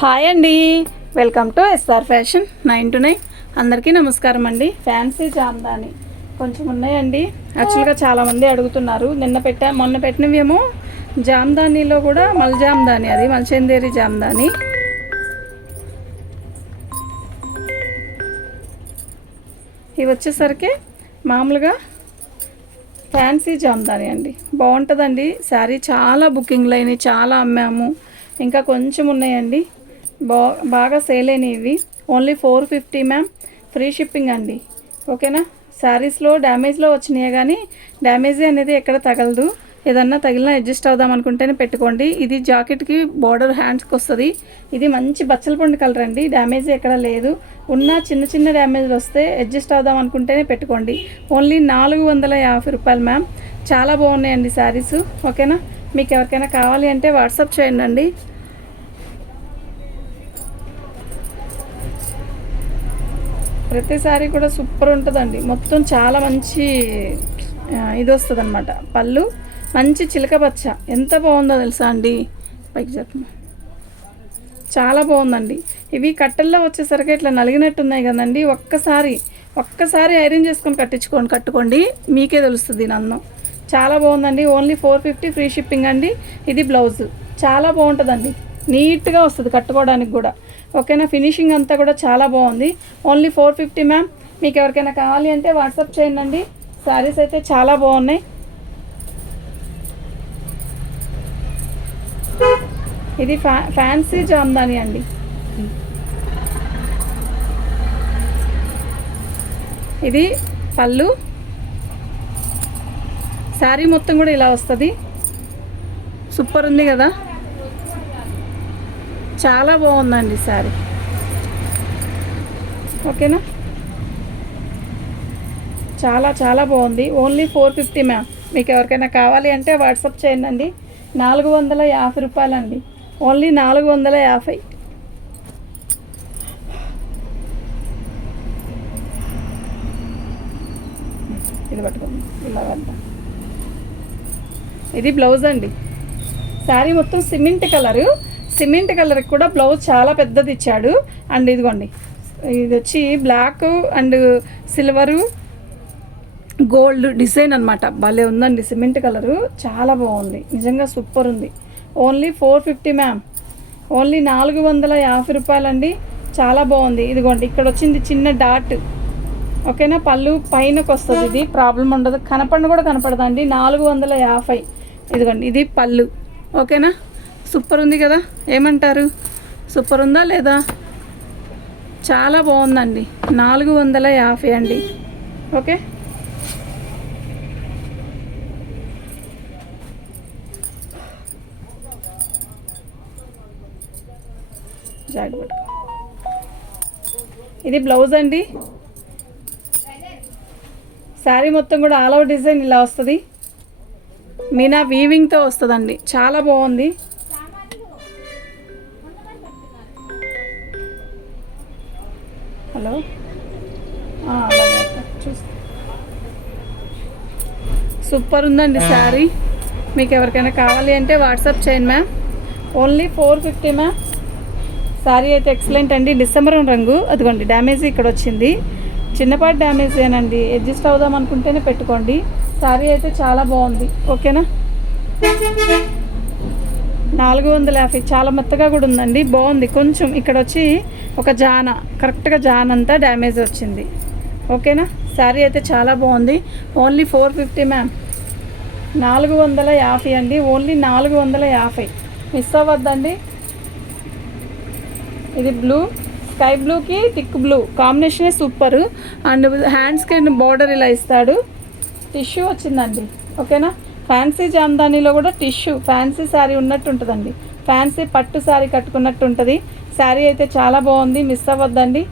Hi అండి. Welcome to SR fashion nine to nine. అందరికీ నమస్కారం అండి. ఫ్యాన్సీ జామ్దాని. కొంచెం ఉన్నాయండి. యాక్చువల్గా చాలామంది అడుగుతున్నారు. నిన్న పెట్టా మొన్న పెట్టినవేమో జామ్దానిలో కూడా మల్ జామ్దాని అది మల్చేందేరి జామ్దాని. ఇవి వచ్చేసరికి మామూలుగా ఫ్యాన్సీ జామ్దాని అండి. బాగుంటుందండి. శారీ చాలా బుకింగ్లు అయినాయి చాలా అమ్మాము. ఇంకా కొంచెం ఉన్నాయండి. బాగా సేల్ అయినాయి ఇవి only four fifty ma'am. Free shipping అండి. ఓకేనా? శారీస్లో డ్యామేజ్లో వచ్చినాయి కానీ డ్యామేజ్ అనేది ఎక్కడ తగలదు. ఏదన్నా తగిలిన అడ్జస్ట్ అవుదాం అనుకుంటేనే పెట్టుకోండి. ఇది జాకెట్కి బార్డర్ హ్యాండ్స్కి వస్తుంది ఇది మంచి బచ్చల పండు కలర్ అండి. డ్యామేజ్ ఎక్కడ లేదు. ఉన్న చిన్న చిన్న డ్యామేజ్లు వస్తే అడ్జస్ట్ అవుదాం అనుకుంటేనే పెట్టుకోండి. ఓన్లీ నాలుగు వందల యాభై రూపాయలు మ్యామ్. చాలా బాగున్నాయండి శారీస్. ఓకేనా? మీకు ఎవరికైనా కావాలి అంటే వాట్సాప్ చేయండి ప్రతిసారి కూడా సూపర్ ఉంటుందండి. మొత్తం చాలా మంచి ఇది వస్తుంది అనమాట పళ్ళు మంచి చిలకపచ్చ ఎంత బాగుందో తెలుసా అండి? పైకి చెప్పమా చాలా బాగుందండి. ఇవి కట్టెల్లో వచ్చేసరికి ఇట్లా నలిగినట్టు ఉన్నాయి కదండి. ఒక్కసారి ఒక్కసారి ఐరన్ చేసుకొని కట్టించుకోండి కట్టుకోండి. మీకే తెలుస్తుంది నన్ను. చాలా బాగుందండి. Only four fifty free shipping అండి. ఇది బ్లౌజ్. చాలా బాగుంటుందండి. నీట్గా వస్తుంది కట్టుకోవడానికి కూడా. ఓకేనా ఫినిషింగ్ అంతా కూడా చాలా బాగుంది. ఓన్లీ ఫోర్ ఫిఫ్టీ మ్యామ్ మీకు ఎవరికైనా కావాలి అంటే వాట్సాప్ చేయండి శారీస్ అయితే చాలా బాగున్నాయి. ఇది ఫ్యా ఫ్యాన్సీ జామ్దాని అండి. ఇది పళ్ళు. శారీ మొత్తం కూడా ఇలా వస్తుంది. సూపర్ ఉంది కదా. చాలా బాగుందండి సారీ ఓకేనా? చాలా చాలా బాగుంది. Only four fifty ma'am. మీకు ఎవరికైనా కావాలి అంటే వాట్సాప్ చేయండి నాలుగు వందల యాభై రూపాయలండి. ఓన్లీ నాలుగు వందల యాభై. ఇది పట్టుకోండి. ఇలా వెళ్దాం ఇది బ్లౌజ్ అండి. శారీ మొత్తం సిమెంట్ కలరు. సిమెంట్ కలర్కి కూడా బ్లౌజ్ చాలా పెద్దది ఇచ్చాడు. అండ్ ఇదిగోండి ఇది వచ్చి black and silver gold design అనమాట భలే ఉందండి సిమెంట్ కలరు. చాలా బాగుంది. నిజంగా సూపర్ ఉంది. Only four fifty ma'am. Only నాలుగు వందల యాభై రూపాయలండి. చాలా బాగుంది. ఇదిగోండి ఇక్కడ వచ్చింది చిన్న డాట్. ఓకేనా? పళ్ళు పైనకు వస్తుంది ఇది. ప్రాబ్లం ఉండదు. కనపడిన కూడా కనపడదండి. నాలుగు వందల యాభై. ఇదిగోండి ఇది పళ్ళు. ఓకేనా? సూపర్ ఉంది కదా? ఏమంటారు? సూపర్ ఉందా లేదా? చాలా బాగుందండి. నాలుగు వందల యాభై అండి. ఓకే? జాగ్రత్త. ఇది బ్లౌజ్ అండి. శారీ మొత్తం కూడా ఆల్ అవుట్ డిజైన్ ఇలా వస్తుంది. మీనా వీవింగ్తో వస్తుందండి. చాలా బాగుంది. హలో? సూపర్ ఉందండి శారీ. మీకు ఎవరికైనా కావాలి అంటే వాట్సాప్ చేయండి ma'am. Only four fifty ma'am. Sari అయితే ఎక్సలెంట్ అండి. డిసెంబర్ రంగు. అదిగోండి డ్యామేజ్ ఇక్కడ వచ్చింది. చిన్నపాటి డ్యామేజ్ ఏనండి. అడ్జస్ట్ అవుదాం అనుకుంటేనే పెట్టుకోండి. శారీ అయితే చాలా బాగుంది. ఓకేనా? నాలుగు వందల యాభై. చాలా మెత్తగా కూడా ఉందండి. బాగుంది. కొంచెం ఇక్కడ వచ్చి ఒక జాన కరెక్ట్గా జాన్ అంతా డ్యామేజ్ వచ్చింది. ఓకేనా? శారీ అయితే చాలా బాగుంది. ఓన్లీ ఫోర్ ఫిఫ్టీ మ్యామ్ నాలుగు వందల యాభై అండి. ఓన్లీ నాలుగు వందల యాభై. మిస్ అవ్వద్దండి. ఇది బ్లూ స్కై బ్లూకి థిక్ బ్లూ కాంబినేషనే సూపర్. అండ్ హ్యాండ్స్కి బార్డర్ ఇలా ఇస్తాడు. టిష్యూ వచ్చిందండి. ఓకేనా? ఫ్యాన్సీ జామదానిలో కూడా టిష్యూ ఫ్యాన్సీ శారీ ఉన్నట్టు ఉంటుందండి ఫ్యాన్సీ పట్టు శారీ కట్టుకున్నట్టు ఉంటుంది శారీ అయితే చాలా బాగుంది మిస్ అవ్వద్దండి.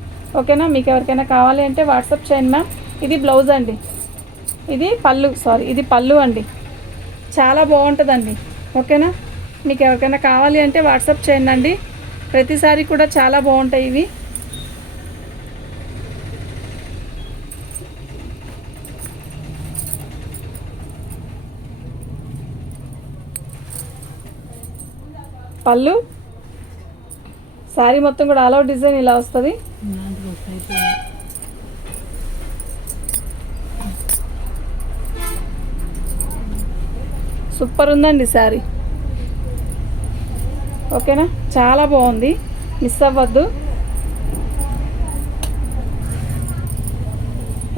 ఓకేనా? మీకు ఎవరికైనా కావాలి అంటే వాట్సాప్ చేయండి మ్యామ్ ఇది బ్లౌజ్ అండి. ఇది పళ్ళు సారీ ఇది పళ్ళు అండి. చాలా బాగుంటుందండి. ఓకేనా? మీకు ఎవరికైనా కావాలి అంటే వాట్సాప్ చేయండి అండి. ప్రతిసారి కూడా చాలా బాగుంటాయి ఇవి. పళ్ళు. శారీ మొత్తం కూడా ఆల్ అవుట్ డిజైన్ ఇలా వస్తుంది. సూపర్ ఉందండి శారీ ఓకేనా? చాలా బాగుంది. మిస్ అవ్వద్దు.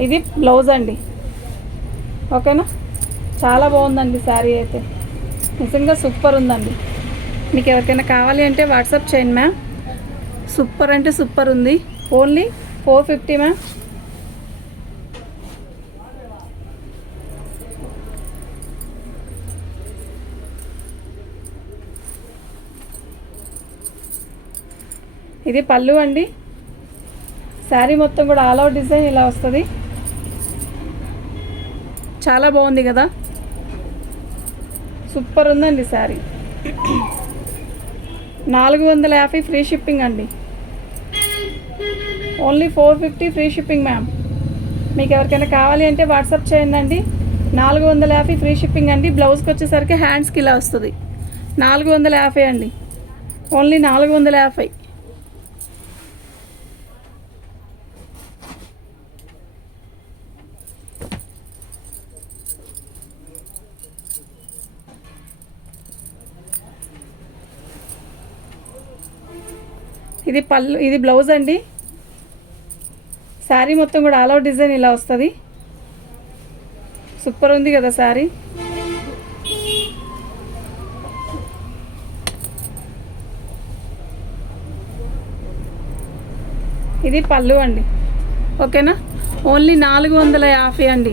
ఇది బ్లౌజ్ అండి. ఓకేనా? చాలా బాగుందండి శారీ అయితే. నిజంగా సూపర్ ఉందండి. మీకు ఎవరికైనా కావాలి అంటే వాట్సాప్ చేయండి మ్యామ్. సూపర్ అంటే సూపర్ ఉంది. Only four fifty ma'am. ఇది పళ్ళు అండి. శారీ మొత్తం కూడా ఆల్ అవుట్ డిజైన్ ఇలా వస్తుంది. చాలా బాగుంది కదా. సూపర్ ఉందండి శారీ. నాలుగు వందల యాభై ఫ్రీ షిప్పింగ్ అండి. Only four fifty free shipping ma'am. మీకు ఎవరికైనా కావాలి అంటే వాట్సాప్ చేయండి అండి. నాలుగు వందల యాభై ఫ్రీ షిప్పింగ్ అండి. బ్లౌజ్కి వచ్చేసరికి హ్యాండ్స్కి ఇలా వస్తుంది. నాలుగు వందల యాభై అండి. ఓన్లీ నాలుగు వందల యాభై. ఇది పళ్ళు ఇది బ్లౌజ్ అండి. శారీ మొత్తం కూడా ఆల్ అవుట్ డిజైన్ ఇలా వస్తుంది. సూపర్ ఉంది కదా శారీ. ఇది పళ్ళు అండి. ఓకేనా? ఓన్లీ నాలుగు వందల యాభై అండి.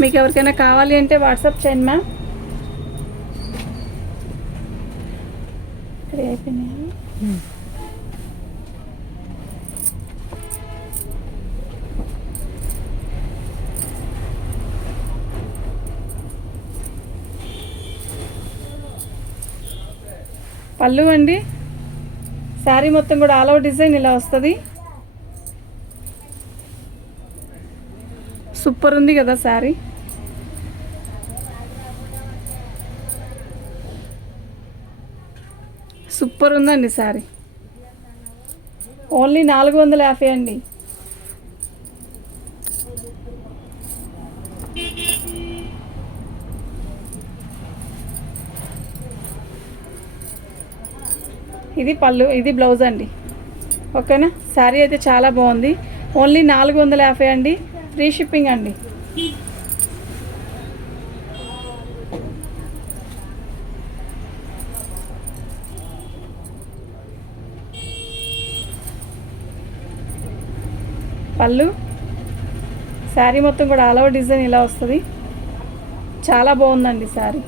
మీకు ఎవరికైనా కావాలి అంటే వాట్సాప్ చేయండి మ్యామ్. ఇక్కడ పళ్ళు అండి. శారీ మొత్తం కూడా ఆల్ అవుట్ డిజైన్ ఇలా వస్తుంది. సూపర్ ఉంది కదా శారీ. సూపర్ ఉందండి శారీ. ఓన్లీ నాలుగు వందల యాభై అండి. ఇది పళ్ళు ఇది బ్లౌజ్ అండి. ఓకేనా? శారీ అయితే చాలా బాగుంది. ఓన్లీ నాలుగు వందల యాభై అండి. ఫ్రీ షిప్పింగ్ అండి. పళ్ళు. శారీ మొత్తం కూడా ఆల్ ఓవర్ డిజైన్ ఇలా వస్తుంది. చాలా బాగుందండి శారీ.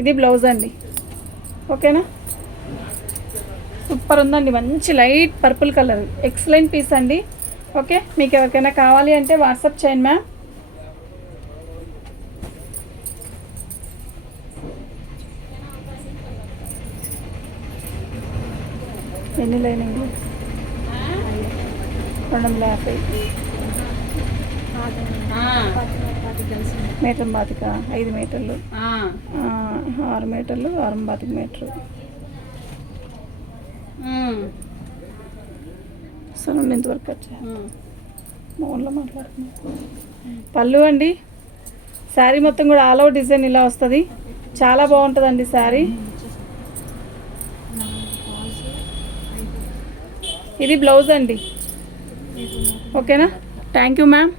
ఇది బ్లౌజ్ అండి. ఓకేనా? సూపర్ ఉందండి. మంచి light purple colour. Excellent piece అండి. ఓకే? మీకు ఎవరికైనా కావాలి అంటే వాట్సాప్ చేయండి మ్యామ్. ఎన్ని లైనింగ్ రెండు వందల యాభై. మీటర్ బాతిక ఐదు మీటర్లు. ఆరు మీటర్లు ఆరు బాతిక మీటరు అసలు ఇంతవరకు వచ్చా. ఫోన్లో మాట్లాడుతున్నా. పళ్ళు అండి? శారీ మొత్తం కూడా ఆల్ అవుట్ డిజైన్ ఇలా వస్తుంది. చాలా బాగుంటుందండి శారీ. ఇది బ్లౌజ్ అండి. ఓకేనా? Thank you ma'am.